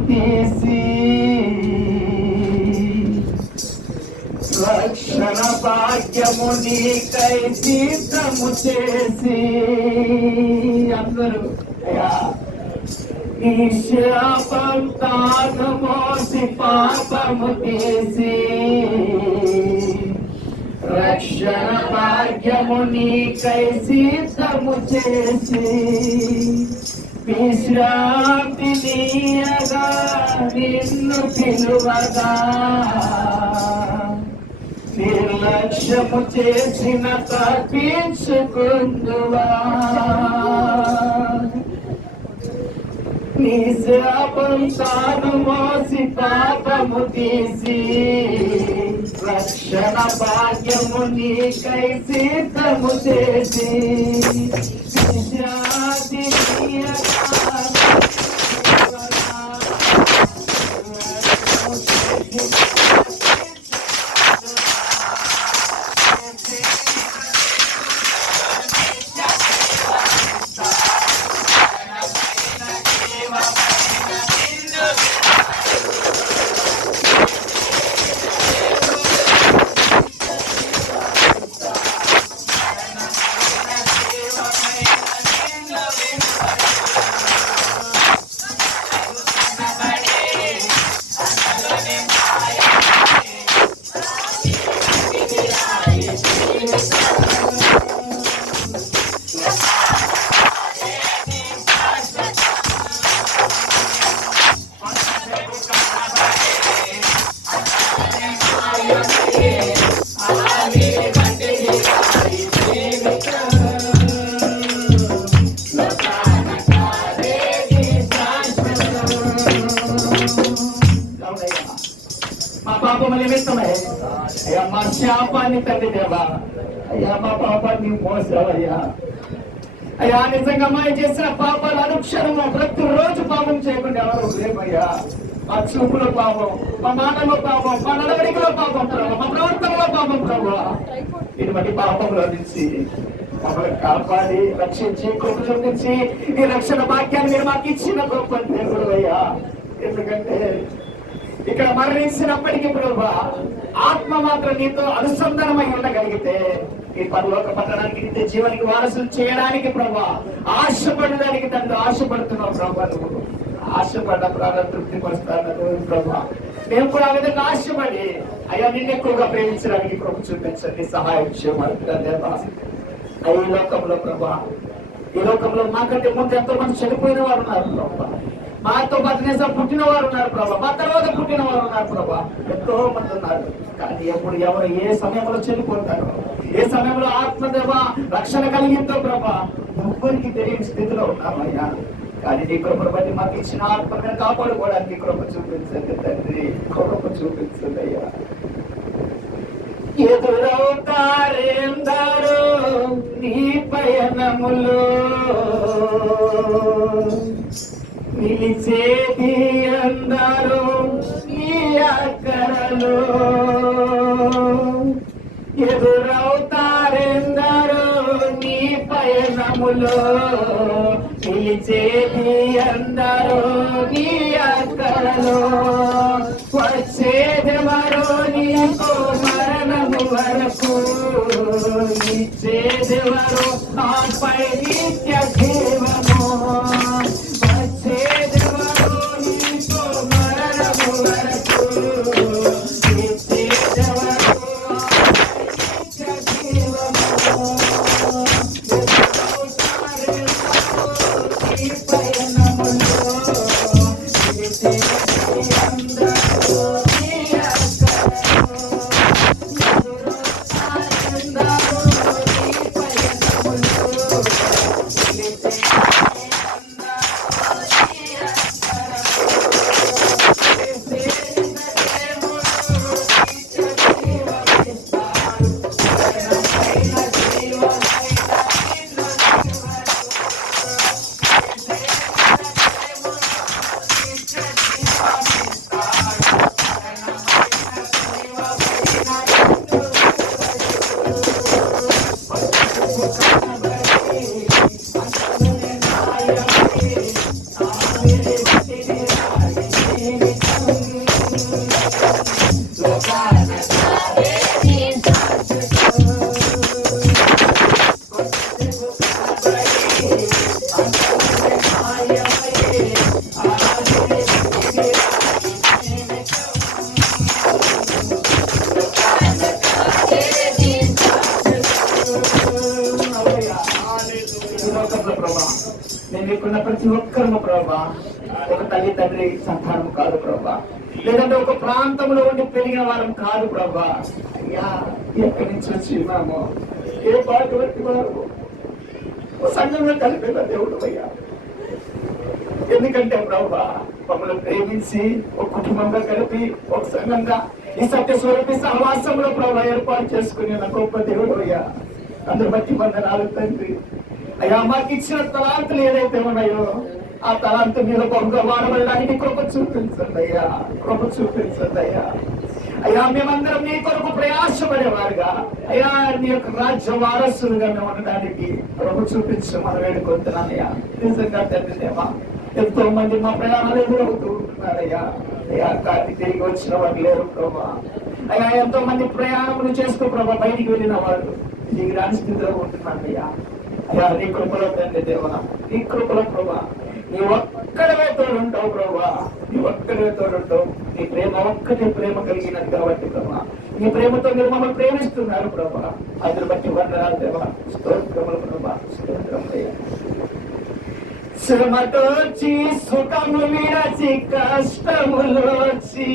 తీసి రక్షణ భాగ్యము నీకై సిద్ధము చేసి అందరూ అయ్యా శాపం తాను పాపము తీసి రక్షణ భాగ్యము నీకై సిద్ధము చేసి విశ్రాంతి నీయగా నిన్ను పిలువగా. నిర్లక్ష్యము చేసిన తప్పించుకుందువా. నీ శాపం తాను మోసి పాపము తీసి రక్షణ భాగ్యము నీకై సిద్ధము చేసి విశ్రాంతి అయ్యా మా శాపాన్ని తండ్రి దేవా అయ్యా మా పాపాన్ని మోసావయ్యా. అయ్యా నిజంగా మా చేసిన పాపాలు అనుక్షణము ప్రతిరోజు పాపం చేయకుండా ఎవరు లేమయ్యా మా చూపులో పాపం మా మాటలో పాపం మా నడవడికలో పాపం ప్రభావ మా ప్రవర్తనలో పాపం ప్రభావ ఇది మళ్ళీ పాపంలో నుంచి మమ్మల్ని కాపాడి రక్షించి కృప చూపించి ఈ రక్షణ భాగ్యాన్ని మీరు మాకు ఇచ్చిన గొప్ప దేవుడు అయ్యా ఎందుకంటే ఇక్కడ మరణించినప్పటికీ ప్రభా ఆత్మ మాత్రం నీతో అనుసంధానమై ఉండగలిగితే ఈ పరలోక పట్టణానికి నిత్య జీవనికి వారసులు చేయడానికి ప్రభా ఆశపడడానికి తండ్రి ఆశపడుతున్నావు ప్రభా నువ్వు. ఆశపడ్డ ప్రాణ తృప్తి పరుస్తాను ప్రభా. మేము కూడా ఆ విధంగా ఆశపడి అయ్యా నిన్ను ఎక్కువగా ప్రేమించడానికి ప్రభు చూపించండి సహాయం చేయమంటున్నారు ఈ లోకంలో ప్రభా ఈ లోకంలో మాకంటే ముందు ఎంతో మంది చనిపోయిన వారు ఉన్నారు ప్రభా. మాతో పాటు పుట్టిన వారు ఉన్నారు ప్రభా. మా తర్వాత పుట్టిన వారు ఉన్నారు ప్రభా. ఎంతో మంది ఉన్నారు. కానీ ఎప్పుడు ఎవరు ఏ సమయంలో చనిపోతారో ఏ సమయంలో ఆత్మదేవ రక్షణ కలిగిందో ప్రభా ఎవ్వరికి తెలియని స్థితిలో ఉన్నామయ్యా. కానీ నీ కృప బట్టి మాకు ఇచ్చిన ఆత్మను కాపాడుకోవడానికి కృప చూపించండి తండ్రి. కృప చూపించండి అయ్యా. ఎదురవుతారేందరో నీ పయనములో? నిలిచేది అందరూ నీ అక్కరలో. ఎదురవుతారెందరూ నీ పయనములో. నిలిచేది అందరూ నీ అక్కరలో. వచ్చేదెవరో నీకు మరణము వరకు. ఇచ్చేదెవరో ఆపై నిత్య మీకున్న ప్రతి ఒక్కరు ప్రభా ఒక తల్లి తండ్రి సంతానం కాదు ప్రభా లేదంటే ఒక ప్రాంతంలో ఉండి పెరిగిన వారం కాదు ప్రభా. అయ్యా ఎక్కడి నుంచి వచ్చి ఉన్నామో? ఏ పాటు వరకు వారు సంఘంలో కలిపిన దేవుడు అయ్యా. ఎందుకంటే ప్రభా మమ్మల్ని ప్రేమించి ఒక కుటుంబంగా కలిపి ఒక సంఘంగా ఈ సత్య స్వరూపి సహవాసంలో ప్రభా ఏర్పాటు చేసుకుని నా గొప్ప దేవుడు అయ్యా. అందరు బట్టి వందనాలు తండ్రి. అయ్యా మాకు ఇచ్చిన తలాంతులు ఏదైతే ఉన్నాయో ఆ తలాంతు మీద బొంగ వాడబడడానికి కృప చూపించండి అయ్యా కృప చూపించండి అయ్యా అయ్యా మేమందరం నీ కొరకు ప్రయాసపడేవారుగా. అయ్యా నీ యొక్క రాజ్య వారసులుగా మేము ఉండడానికి ప్రభు చూపించు మనం వేడుకుంటున్నానయ్యా నిజంగా తండ్రి ఎంతో మంది మా ప్రయాణాలు ఎదురవుతూ ఉంటున్నారయ్యా అయ్యా కాటి తిరిగి వచ్చిన వారు లేరు ప్రభా. అయ్యా ఎంతో మంది ప్రయాణములు చేస్తూ ప్రభా బయటికి వెళ్ళిన వాళ్ళు నీకు రాని స్థితిలో ఉంటున్నారయ్యా. అయ్యా నీ కృపలో తండ్రి దేవా నీ కృపలో ప్రభా. నీ ఒక్కడవే తోడుంటావు ప్రభా. నీ ఒక్కడవే తోడుంటావు నీ ప్రేమ ఒక్కటే ప్రేమ కలిగినది కాబట్టి ప్రభా. నీ ప్రేమతో మీరు మమ్మల్ని ప్రేమిస్తున్నారు ప్రభా. అందుని బట్టి వందనాలు దేవా స్తోత్రములు ప్రభా. స్తోత్రములయ్యా. శ్రమతోచి సుఖము విరచి కష్టములోచి.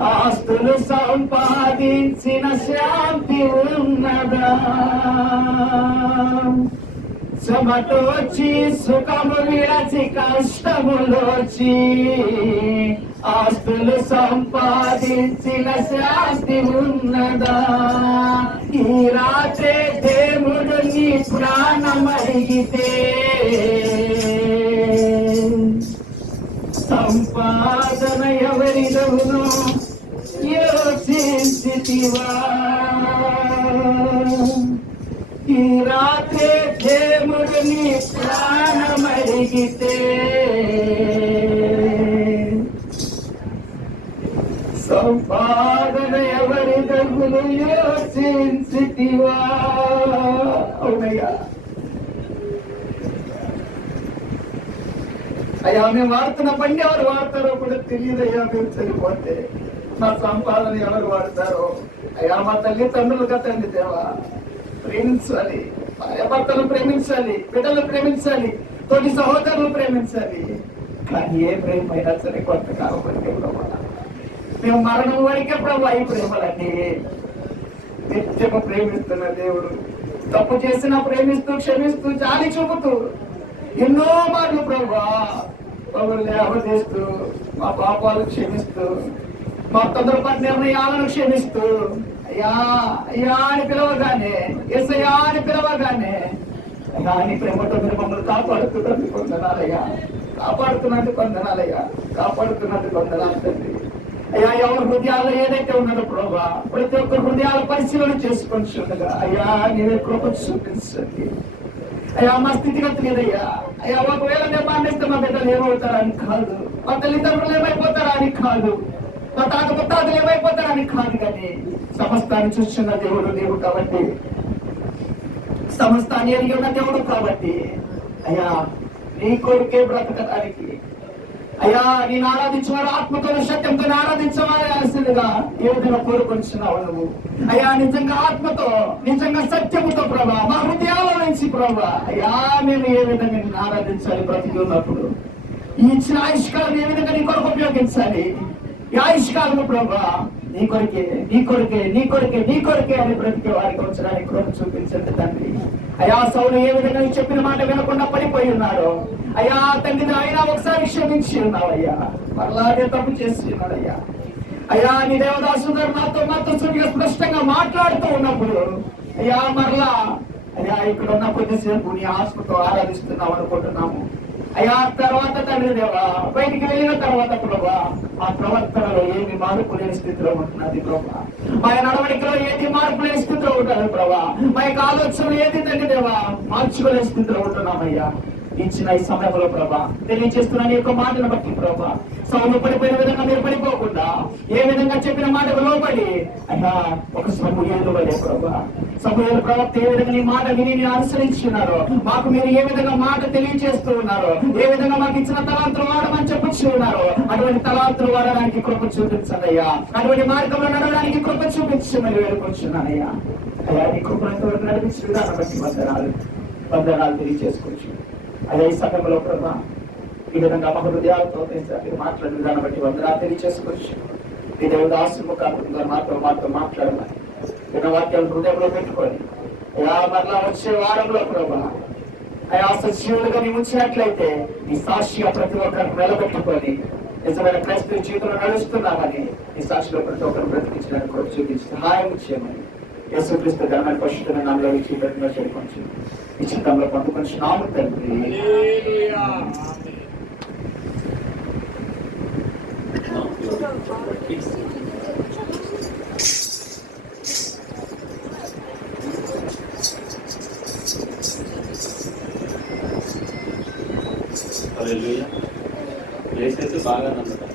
ఆస్తులు సంపాదించిన శాంతి ఉన్నదా? శ్రమతోచి సుఖము విరచి కష్టములోచి ఆస్తులు సంపాదించిన శాంతి ఉన్నదా? ఈ రాత్రే దేవుడు నీ ప్రాణమడిగితే సంపాదన ఎవరిదవును? యోచించితివా? సంపాదన ఎవరి దగ్గులు యోచించితివా అవునయ్యా అయ్యా మేము వాడుతున్న బండి ఎవరు వాడతారో కూడా తెలియదయ్యా మేము చనిపోతే మా సంపాదన ఎవరు వాడతారో? అయ్యా మా తల్లి తండ్రులుగా దేవా. ప్రేమించాలి. భార్య భర్తలు ప్రేమించాలి. బిడ్డలు ప్రేమించాలి. తోటి సహోదరులు ప్రేమించాలి. కానీ ఏ ప్రేమ అయినా సరే కొంతకాలం వరకే ప్రభా మేము మరణం వరకే ప్రభు ఈ ప్రేమలన్నీ నిత్యము ప్రేమిస్తున్న దేవుడు. తప్పు చేసినా ప్రేమిస్తూ క్షమిస్తూ జాలి చూపుతూ ఎన్నో మార్లు ప్రభా మమ్మల్ని అవధిస్తూ మా పాపాలు క్షమిస్తూ మా తొందరపాటు నిర్ణయాలను క్షమిస్తూ అయ్యా అయ్యా అని పిలవగానే ఎస్ఐయా అని పిలవగానే అయ్యా అని ప్రేమతో మీరు మమ్మల్ని కాపాడుతున్నది కొందనాలయ్యా కాపాడుతున్నది కొందనాలయ్యా కాపాడుతున్నది కొందనాలు తండ్రి. అయ్యా ఎవరి హృదయాల్లో ఏదైతే ఉన్నదో ప్రభా ప్రతి ఒక్క హృదయాల పరిశీలన చేసుకొని చూడగా అయ్యా నేనే కృప చూపించండి. అయ్యా మా స్థితిగతి లేదయ్యా. అయ్యా ఒకవేళ నేను మరణిస్తే మా బిడ్డలు ఏమవుతారని కాదు. మా తల్లిదండ్రులు ఏమైపోతారని కాదు. మా తాత ముత్తాతలు ఏమైపోతారని కాదు కానీ సమస్తాన్ని చూస్తున్న దేవుడు నీవు కాబట్టి. సమస్తాన్ని ఎరిగి ఉన్న దేవుడు కాబట్టి. అయ్యా నీ కొడుకే బ్రతకడానికి అయ్యా నేను ఆరాధించేవారు ఆత్మతో సత్యంతో ఆరాధించవలసిందిగా ఏ విధంగా కోరుకొనిచున్నావు నువ్వు? అయ్యా నిజంగా ఆత్మతో నిజంగా సత్యముతో ప్రభా మా హృదయాల నుంచి ప్రభా అయ్యా నేను ఏ విధంగా నేను ఆరాధించాలి బ్రతికి ఉన్నప్పుడు? ఈ ఇచ్చిన ఆయుష్కాలం ఏ విధంగా నీ కొరకు ఉపయోగించాలి? ఈ ఆయుష్కాలము ప్రభా నీ కొరికే నీ కొరికే నీ కొరికే నీ కొరికే అని బ్రతికే వారికి వచ్చడానికి కృప చూపించండి తండ్రి. అయ్యా సౌలు ఏ విధంగా చెప్పిన మాట వినకుండా పడిపోయి ఉన్నారో అయ్యా తండ్రి ఆయన ఒకసారి క్షమించి ఉన్నావయ్యా. మరలాగే తప్పు చేసి ఉన్నాడయ్యా. అయ్యా నీ దేవదాసు గారు నాతో మాతో సూటిగా స్పష్టంగా మాట్లాడుతూ ఉన్నప్పుడు అయ్యా మరలా అయ్యా ఇక్కడ ఉన్న కొద్దిసేపు నీ ఆశతో ఆరాధిస్తున్నాం అనుకుంటున్నాము. అయ్యా తర్వాత తండ్రి దేవా బయటికి వెళ్ళిన తర్వాత ప్రభా ఆ ప్రవర్తనలో ఏమి మార్పు లేని స్థితిలో ఉంటున్నది ప్రభా. మా నడవడికలో ఏది మార్పు లేని స్థితిలో ఉంటుంది ప్రభా. మా యొక్క ఆలోచనలు ఏది తండ్రి దేవా మార్చుకోలేని స్థితిలో ఉంటున్నామయ్యా. ఇచ్చిన ఈ సమయంలో ప్రభా తెలియజేస్తున్న యొక్క మాటను బట్టి ప్రభా సౌలు పడిపోయిన విధంగా మీరు పడిపోకుండా ఏ విధంగా చెప్పిన మాటకు లోపడి అయ్యా ఒక సమూహేలు వలే ప్రభా సమూహేలు ప్రవక్త ఏ విధంగా నీ మాట విని అనుసరించున్నారో మాకు మీరు ఏ విధంగా మాట తెలియజేస్తూ ఉన్నారో ఏ విధంగా మాకు ఇచ్చిన తలాంతులు వాడమని చెప్పొచ్చు ఉన్నారు అటువంటి తలాంతులు వాడడానికి కృప చూపించండి అటువంటి మార్గంలో నడవడానికి కృప చూపించమని వేడుకొచ్చున్నానయ్యా అయ్యా నీ కృపణతో నడిపించిన విధానం బట్టి వందనాలు వందనాలు తెలియజేసుకోవచ్చు అదే ఈ సమయంలో ప్రభా ఈ విధంగా మా హృదయాలతో మీరు మాట్లాడిన దాన్ని బట్టి వందనాలు తెలియచేసుకోవచ్చు ఈ దేవుడు ఆశ్రమకారంగా మాతో మాతో మాట్లాడమని విన్న వాక్యాలు హృదయంలో పెట్టుకొని అయా మరలా వచ్చే వారంలో ప్రభా అయా సజీవులుగా నీ ఉంచినట్లయితే నీ సాక్షిగా ప్రతి ఒక్కరిని నిలబెట్టుకొని నిజమైన క్రైస్తవ జీవితంలో నడుస్తున్నామని ఈ సాక్షిలో ప్రతి ఒక్కరు బ్రతికించడానికి కూడా చూపించి సహాయం చేయమని. యేసుక్రీస్తు ఘనమైన పరిశుద్ధమైన నామలో ఇచ్చి చేరుకొని చేరుకోవచ్చు ఈ చిత్తంలో పొందుకొని తండ్రి. ప్లేస్ అయితే బాగా నమ్మకం